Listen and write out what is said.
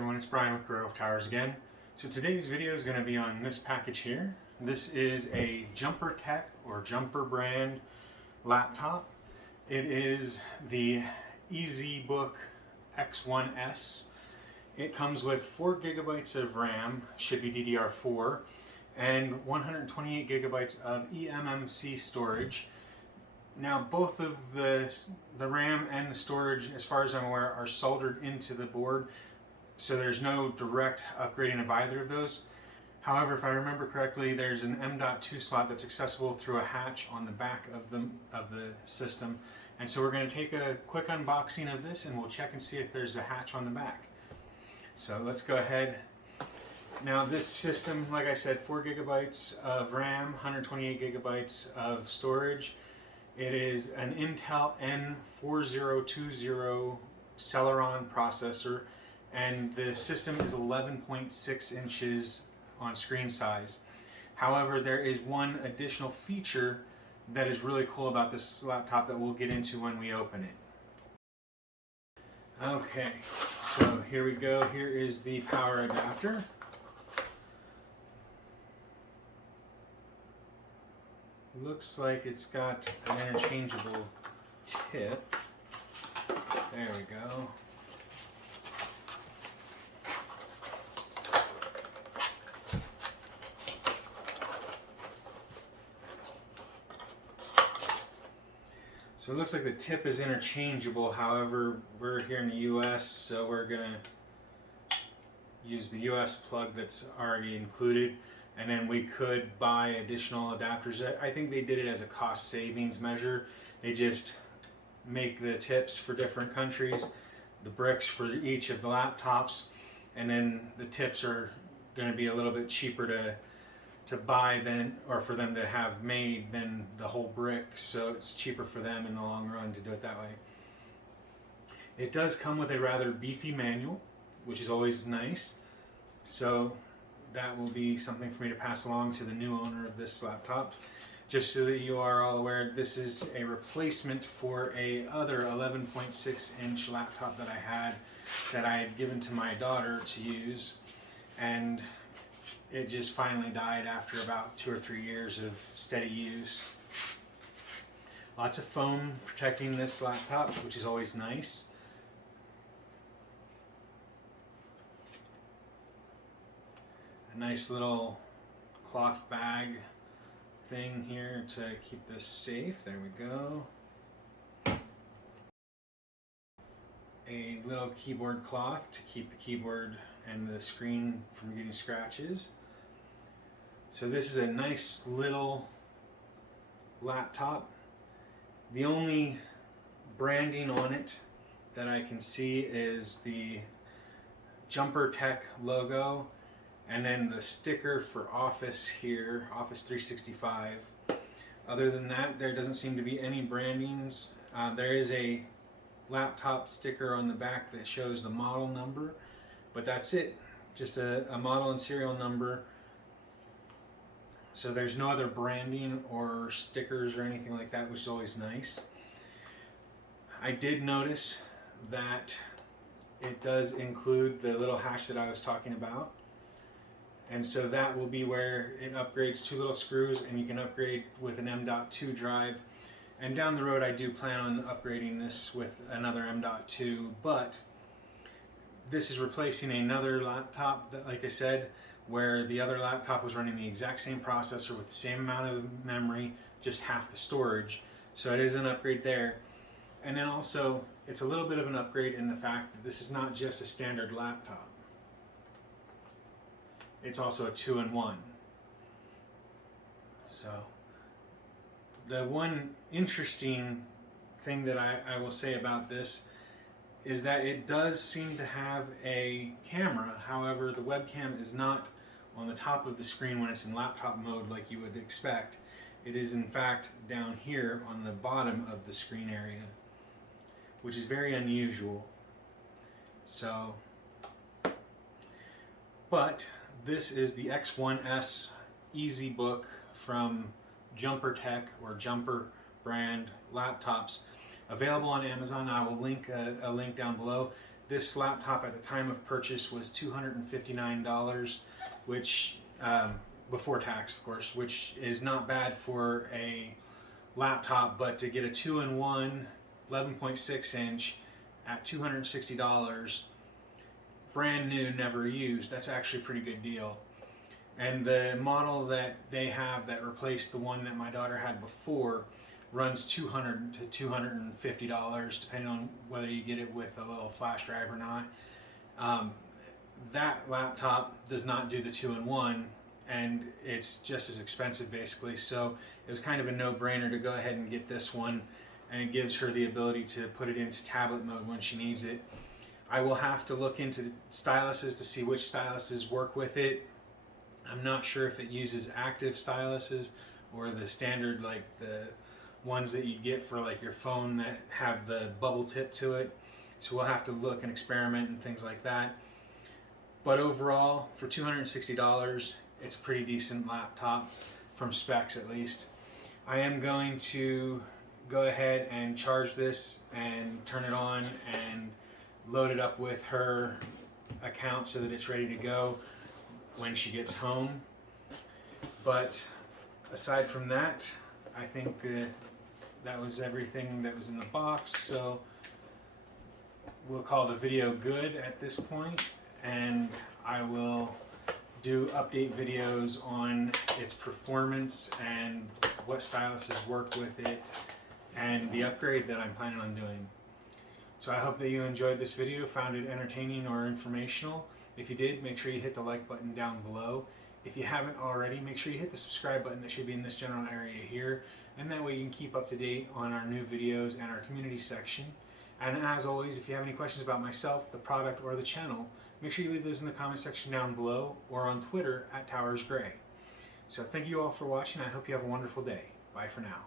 everyone, it's Brian with GreyWolf again. So today's video is going to be on this package here. This is a Jumper Tech or Jumper brand laptop. It is the EZBook X1S. It comes with 4 gigabytes of RAM, should be DDR4, and 128 gigabytes of eMMC storage. Now both of the RAM and the storage, as far as I'm aware, are soldered into the board, so there's no direct upgrading of either of those. However, if I remember correctly, there's an M.2 slot that's accessible through a hatch on the back of the system. And so we're going to take a quick unboxing of this and we'll check and see if there's a hatch on the back. So let's go ahead. Now this system, like I said, 4 gigabytes of RAM, 128 gigabytes of storage. It is an Intel N4020 Celeron processor, and the system is 11.6 inches on screen size. However, there is one additional feature that is really cool about this laptop that we'll get into when we open it. Okay, so here we go. Here is the power adapter. Looks like it's got an interchangeable tip. There we go. So it looks like the tip is interchangeable. However, we're here in the US, so we're gonna use the US plug that's already included. And then we could buy additional adapters. I think they did it as a cost savings measure. They just make the tips for different countries, the bricks for each of the laptops, and then the tips are going to be a little bit cheaper to buy than, or for them to have made, than the whole brick. So it's cheaper for them in the long run to do it that way. It does come with a rather beefy manual, which is always nice. So that will be something for me to pass along to the new owner of this laptop. Just so that you are all aware, this is a replacement for a other 11.6 inch laptop that I had given to my daughter to use, and it just finally died after about 2 or 3 years of steady use. Lots of foam protecting this laptop, which is always nice. A nice little cloth bag thing here to keep this safe. There we go. A little keyboard cloth to keep the keyboard and the screen from getting scratches. So this is a nice little laptop. The only branding on it that I can see is the Jumper Tech logo, and then the sticker for Office here, Office 365. Other than that, there doesn't seem to be any brandings. There is a laptop sticker on the back that shows the model number, but that's it. Just a model and serial number. So there's no other branding or stickers or anything like that, which is always nice. I did notice that it does include the little hatch that I was talking about. And so that will be where it upgrades 2 little screws, and you can upgrade with an M.2 drive. And down the road I do plan on upgrading this with another M.2, but this is replacing another laptop that, like I said, where the other laptop was running the exact same processor with the same amount of memory, just half the storage. So it is an upgrade there. And then also, it's a little bit of an upgrade in the fact that this is not just a standard laptop. It's also a 2-in-1. So the one interesting thing that I will say about this is that it does seem to have a camera. However, the webcam is not on the top of the screen when it's in laptop mode like you would expect. It is in fact down here on the bottom of the screen area, which is very unusual. So, but this is the X1S EZBook from Jumper Tech or Jumper brand laptops, available on Amazon. I will link a link down below. This laptop at the time of purchase was $259, which before tax, of course, which is not bad for a laptop, but to get a 2-in-1 11.6 inch at $260, brand new, never used, that's actually a pretty good deal. And the model that they have that replaced the one that my daughter had before runs $200 to $250, depending on whether you get it with a little flash drive or not. That laptop does not do the 2-in-1, and it's just as expensive basically, so it was kind of a no-brainer to go ahead and get this one, and it gives her the ability to put it into tablet mode when she needs it. I will have to look into styluses to see which styluses work with it. I'm not sure if it uses active styluses or the standard, like the ones that you get for like your phone that have the bubble tip to it. So we'll have to look and experiment and things like that. But overall, for $260, it's a pretty decent laptop, from specs at least. I am going to go ahead and charge this and turn it on and load it up with her account so that it's ready to go when she gets home. But aside from that, I think that was everything that was in the box, so we'll call the video good at this point, and I will do update videos on its performance and what styluses work with it and the upgrade that I'm planning on doing. So I hope that you enjoyed this video, found it entertaining or informational. If you did, make sure you hit the like button down below. If you haven't already, make sure you hit the subscribe button that should be in this general area here, and that way you can keep up to date on our new videos and our community section. And as always, if you have any questions about myself, the product, or the channel, make sure you leave those in the comment section down below or on Twitter @TowersGrey. So thank you all for watching. I hope you have a wonderful day. Bye for now.